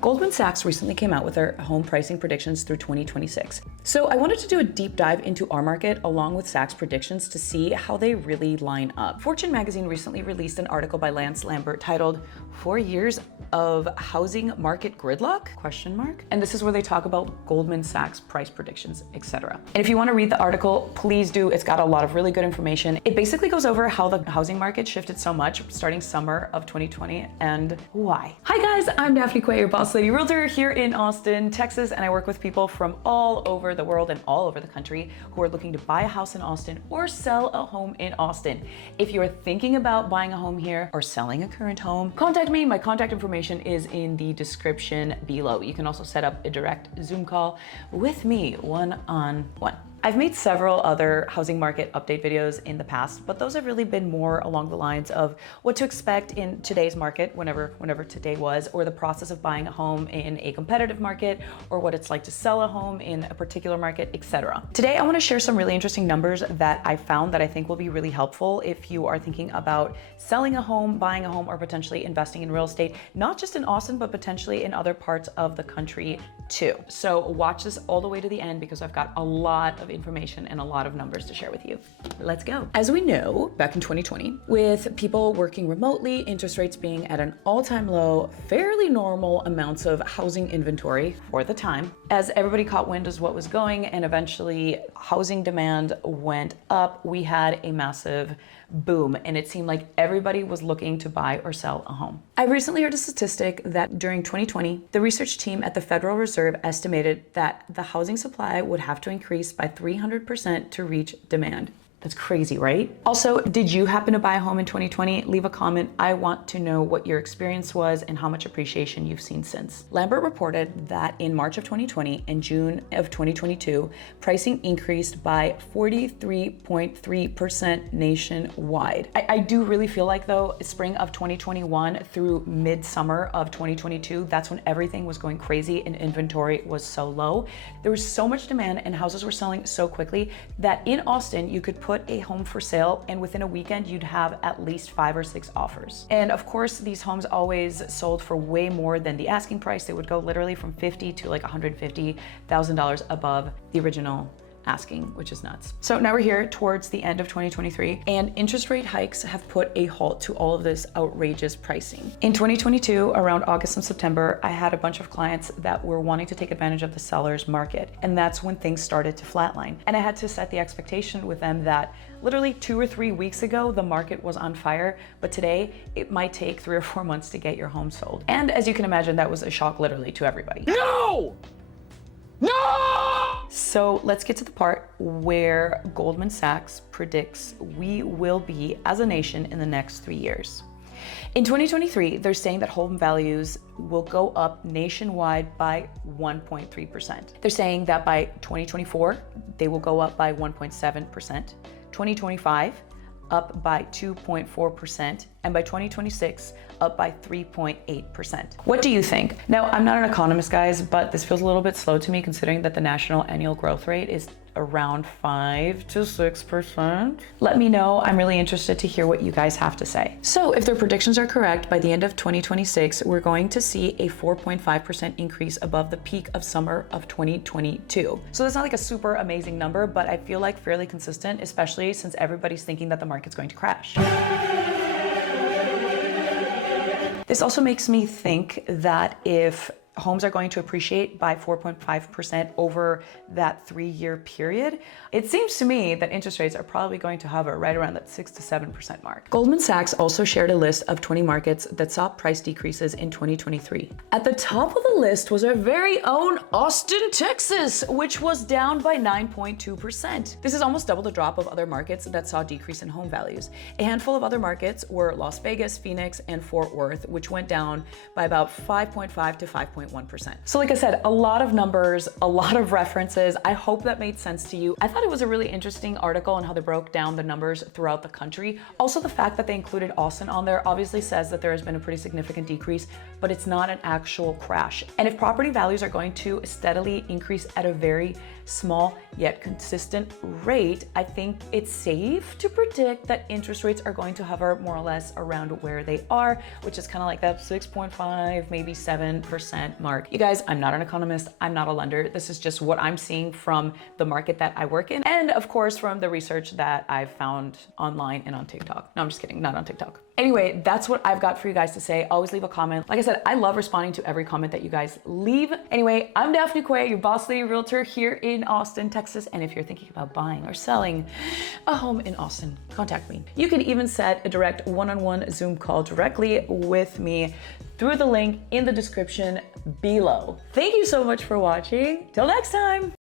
Goldman Sachs recently came out with their home pricing predictions through 2026. So I wanted to do a deep dive into our market along with Sachs predictions to see how they really line up. Fortune magazine recently released an article by Lance Lambert titled 4 Years of Housing Market Gridlock? ? And this is where they talk about Goldman Sachs price predictions, etc. And if you want to read the article, please do. It's got a lot of really good information. It basically goes over how the housing market shifted so much starting summer of 2020 and why. Hi guys, I'm Daphne Quay, your boss lady realtor here in Austin, Texas, and I work with people from all over the world and all over the country who are looking to buy a house in Austin or sell a home in Austin. If you're thinking about buying a home here or selling a current home, contact me. My contact information is in the description below. You can also set up a direct Zoom call with me one-on-one. I've made several other housing market update videos in the past, but those have really been more along the lines of what to expect in today's market, whenever today was, or the process of buying a home in a competitive market, or what it's like to sell a home in a particular market, etc. Today, I want to share some really interesting numbers that I found that I think will be really helpful if you are thinking about selling a home, buying a home, or potentially investing in real estate, not just in Austin, but potentially in other parts of the country too. So watch this all the way to the end because I've got a lot of information and a lot of numbers to share with you. Let's go. As we know, back in 2020, with people working remotely, interest rates being at an all-time low, fairly normal amounts of housing inventory for the time, as everybody caught wind as what was going and eventually housing demand went up, we had a massive boom, and it seemed like everybody was looking to buy or sell a home. I recently heard a statistic that during 2020, the research team at the Federal Reserve estimated that the housing supply would have to increase by 300% to reach demand. That's crazy, right? Also, did you happen to buy a home in 2020? Leave a comment. I want to know what your experience was and how much appreciation you've seen since. Lambert reported that in March of 2020 and June of 2022, pricing increased by 43.3% nationwide. I do really feel like though, spring of 2021 through midsummer of 2022, that's when everything was going crazy and inventory was so low. There was so much demand and houses were selling so quickly that in Austin, you could put a home for sale and within a weekend you'd have at least 5 or 6 offers. And of course these homes always sold for way more than the asking price. They would go literally from $50,000 to like $150,000 above the original asking, which is nuts. So now we're here towards the end of 2023 and interest rate hikes have put a halt to all of this outrageous pricing. In 2022, around August and September, I had a bunch of clients that were wanting to take advantage of the seller's market. And that's when things started to flatline. And I had to set the expectation with them that literally 2 or 3 weeks ago, the market was on fire, but today it might take 3 or 4 months to get your home sold. And as you can imagine, that was a shock literally to everybody. No! So let's get to the part where Goldman Sachs predicts we will be as a nation in the next 3 years. In 2023, they're saying that home values will go up nationwide by 1.3%. They're saying that by 2024, they will go up by 1.7%, 2025, up by 2.4%, and by 2026, up by 3.8%. What do you think? Now, I'm not an economist, guys, but this feels a little bit slow to me considering that the national annual growth rate is around 5 to 6%. Let me know. I'm really interested to hear what you guys have to say. So if their predictions are correct, by the end of 2026, we're going to see a 4.5% increase above the peak of summer of 2022. So that's not like a super amazing number, but I feel like fairly consistent, especially since everybody's thinking that the market's going to crash. This also makes me think that if homes are going to appreciate by 4.5% over that 3-year period, it seems to me that interest rates are probably going to hover right around that 6 to 7% mark. Goldman Sachs also shared a list of 20 markets that saw price decreases in 2023. At the top of the list was our very own Austin, Texas, which was down by 9.2%. This is almost double the drop of other markets that saw a decrease in home values. A handful of other markets were Las Vegas, Phoenix, and Fort Worth, which went down by about 5.5 to 5.1%. So like I said, a lot of numbers, a lot of references. I hope that made sense to you. I thought it was a really interesting article on how they broke down the numbers throughout the country. Also, the fact that they included Austin on there obviously says that there has been a pretty significant decrease but it's not an actual crash. And if property values are going to steadily increase at a very small yet consistent rate, I think it's safe to predict that interest rates are going to hover more or less around where they are, which is kind of like that 6.5, maybe 7% mark. You guys, I'm not an economist, I'm not a lender. This is just what I'm seeing from the market that I work in, and of course from the research that I've found online and on TikTok. No, I'm just kidding, not on TikTok. Anyway, that's what I've got for you guys to say. Always leave a comment. Like I said, I love responding to every comment that you guys leave. Anyway, I'm Daphne Quay, your boss lady realtor here in Austin, Texas. And if you're thinking about buying or selling a home in Austin, contact me. You can even set a direct one-on-one Zoom call directly with me through the link in the description below. Thank you so much for watching. Till next time.